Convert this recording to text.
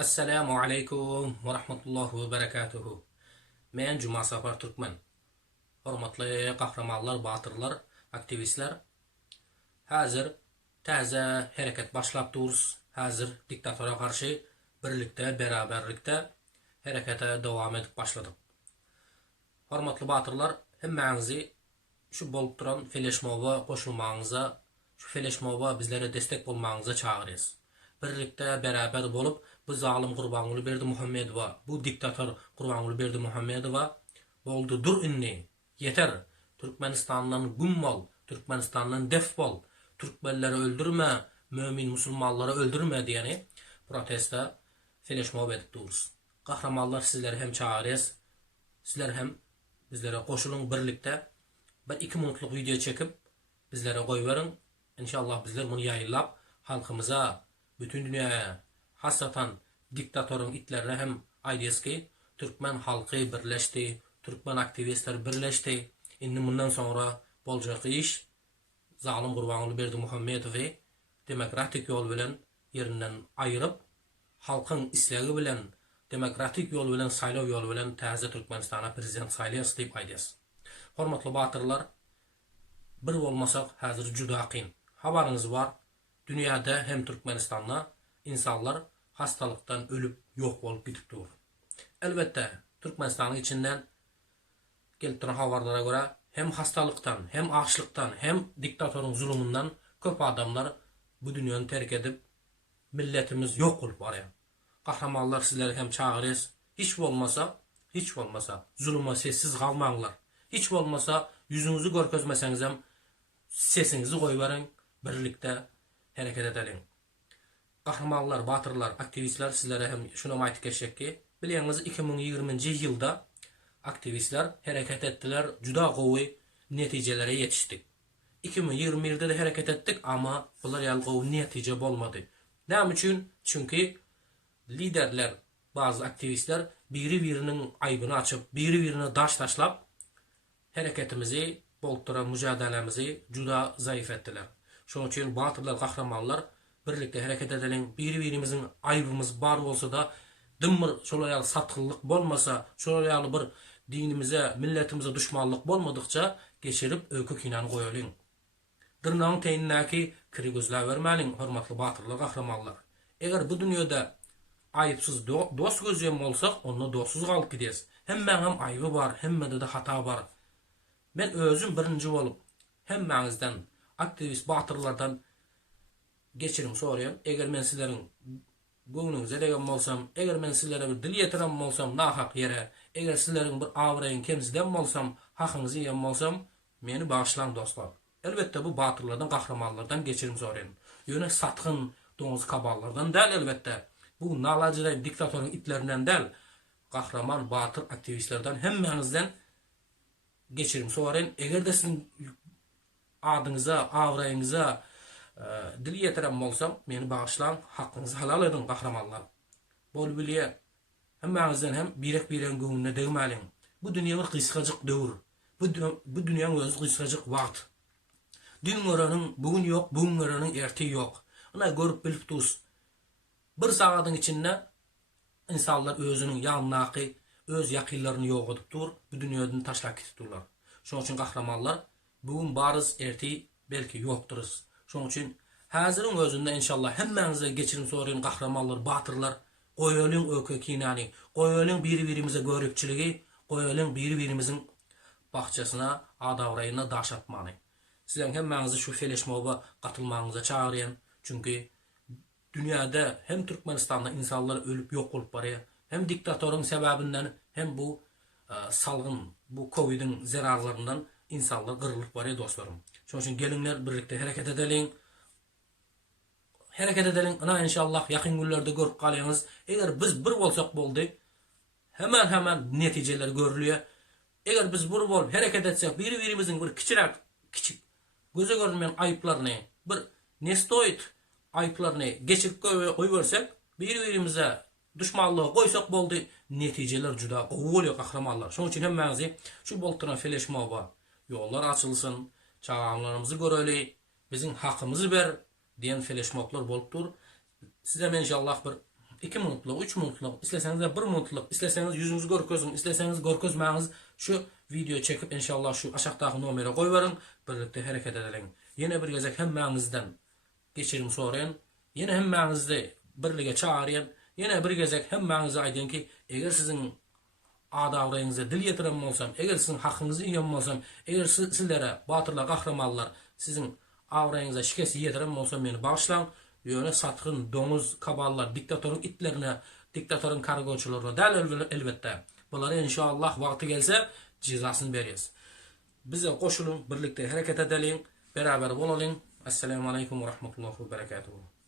Assalamu alaikum wa rahmatullahi wa barakatuhu. Men Cuma Safar Türkmen. Hormatly kahramanlar, batırlar, aktivistler. Hazır täze hereket başlap duruz. Hazır diktatora karşı birlikte, beraberlikte harekete devam edip başladık. Hormatly batırlar, hemmäňizi şu bolup duran feleşmowa goşulmaňyza, şu feleşmowa bizlere destek bolmaňyza çağırýarys. Birlikte beraber bolup bu zalim Gurbanuly Berdimuhammedowa, bu diktator Gurbanuly Berdimuhammedowa boldu dur inni. Yeter. Türkmenistandan gummol, Türkmenistandan defbol, Türkmenleri öldürme, mümin musulmanları öldürme diýeni protesta feleşmow edip duruz. Kahramanlar sizleri hem çağırýarys, sizler hem bizlere koşulun birlikte bir 2 minutluk video çekip bizlere koyverin. İnşallah bizler bunu yayınlap halkımıza, bütün dünyaya, hasatan diktatorun itlerine hem aydiyız ki Türkmen halkı birleşti, Türkmen aktivistler birleşti. Indi bundan sonra bolacak iş zalim Gurbanuly Berdimuhammedowy demokratik yol bilen yerinden ayırıp halkın isleği bilen demokratik yol bilen saylaw yol bilen täze Türkmenistana prezident saýlaýas diýip aýdýas. Hormatly batyrlar, bir bolmasak hazır juda kyn. Habaryňyz bar, dünyada hem Türkmenistanda insanlar hastalıktan ölüp yok bolup gidip dur. Elbette Türkmenistan'ın içinden gelip duran habarlara göre hem hastalıktan, hem açlıktan, hem diktatorun zulümünden köp adamlar bu dünyanı terk edip milletimiz yok olup var ya. Kahramanlar sizleri hem çağırırız. Hiç olmasa zulüme sessiz kalmaňlar. Hiç olmasa yüzünüzü görkezmeseniz hem sesinizi koyverin, birlikte hareket edelim. Kahramanlar, batırlar, aktivistler sizlere hem şuna aýtyp geçek ki, bilýäňiz 2020-nji ýylda aktivistler hareket ettiler, juda gowy netijelere yetişdik. 2021'de de hareket ettik ama bular ýaly gowy netije bolmady. Näme üçin? Çünki liderler, bazı aktivistler biri-biriniň aýbyny açyp, biri-birine daş taşlap hareketimizi, bolturan mücadelemizi juda zayıf ettiler. Şoň üçin batırlar, kahramanlar birlikte hareket edelim. Biri-birimizin aybımız bar bolsa da dymyr şolaýaly satgyllyk bolmasa, şolaýaly bir dinimize, milletimize düşmanlyk bolmadykça geçirip ökü kinan goýalyň. Dyrnagyň teýnindäki kiri gözläp bermäliň, hormatly batyrlar, kahramanlar. Eger bu dünýede aýypsyz dost gözleýän bolsak, onda dostsuz galyp gideriz. Hemmäň hem aýby bar, hemmede de hata bar. Men özüm birinji bolup hemmäňizden, aktivist batyrlardan geçirim soraýan. Eger men sizleriň göňüňize degen bolsam, eger men sizlere bir dil ýetiren bolsam nahak ýere, eger sizleriň bir awraýyn kemsiden bolsam, hakyňyzy ýen bolsam, meni bagyşlaň dostlar. Elbette bu batyrlardan, kahramanlardan geçirim soraýan. Ýöne satgyn doňuz kaballardan däl elbette. Bu nalajylaýan diktatoryň itlerinden däl, kahraman, batır aktivistlerden hemmäňizden geçirim soraýan. Eger de sizin adyňyza, awraýyňyza dil ýetiren bolsam, meni bagyşlaň, hakyňyzy halal edin kahramanlar. Bol bilýä, hemmäňizden hem birek-birek göňüne degmäliň. Bu dünýä bir gysgadyk döwür. Bu dünýäň özü gysgadyk wagt. Dün göreniň bugün ýok, bugün göreniň erti ýok. Ina görüp bilip duruz. Bir sagatyň içinde insanlar özüniň ýanynaky, öz ýakynlaryny ýok edip dur, bu dünýäden taşlap gitip durlar. Şoň üçin kahramanlar, bugün barys, erti belki ýokduruz. Şoň üçin häzirin özünde inşallah hemmäňize geçirim soraýan kahramanlar, batyrlar, goýalyň ökü kinany, goýalyň biri-birimize görükçiligi, goýalyň biri-birimiziň bahçasyna, adawraýyna daş atmany. Sizden hemmäňizi şu feleşmowga gatylmaňyza çağırýan. Çünki dünyada hem Türkmenistanda insanlar ölüp yok bolup barýar, hem diktatorun sebebinden hem bu salgın, bu Covid'in zararlarından insanlar gyrılıp barýar dostlarım. Şoň üçin gelinler birlikte hareket edelim. Hareket edelim. Ana inşallah yakın günlerde görüp kalýanyz. Eger biz bir bolsak boldy, hemen netijeler görülýär. Eger biz bir bolup hareket etsek, biri-birimiziň bir kiçik göze görünmeýän aýyplaryny, bir nestoýt aýyplaryny geçirip goýbersek, biri-birimize düşmanlygy goýsak boldy, netijeler juda gowy bolýar kahramanlar. Şoň üçin hemmäňizi şu bolturan feleşmowga ýollar açylsyn, çağanlarımızı görelim, bizim hakkımızı ver diyen feleşmoklar bolup dur. Size inşallah bir 2 minutluk, 3 minutluk, isterseniz de 1 minutluk, isterseniz yüzünüzü görkezin, isterseniz görkezmeğiniz şu video çekip inşallah şu aşağıdaki numara koyverin, birlikte hareket edelim. Yine bir gezek hemmenizden geçirim sorayın. Yine hemmenizde birliğe çağırayın. Yine bir gezek hemmenize aydın ki eğer sizin adavlarınıza dil yetiren olsam, eğer sizin hakkınızı yiyen olsam, eğer sizlere batırlar, kahramanlar sizin avranıza şikesi yetiren olsam beni bağışlan. Yöne satkın, domuz, kaballar, diktatörün itlerine, diktatörün kargoçularına del elbette. Bunları inşallah vakti gelse cezasını veririz. Bize koşulun, birlikte hareket edelim, beraber olalım. Esselamu Aleyküm ve Rahmetullahi ve Berekatuhu.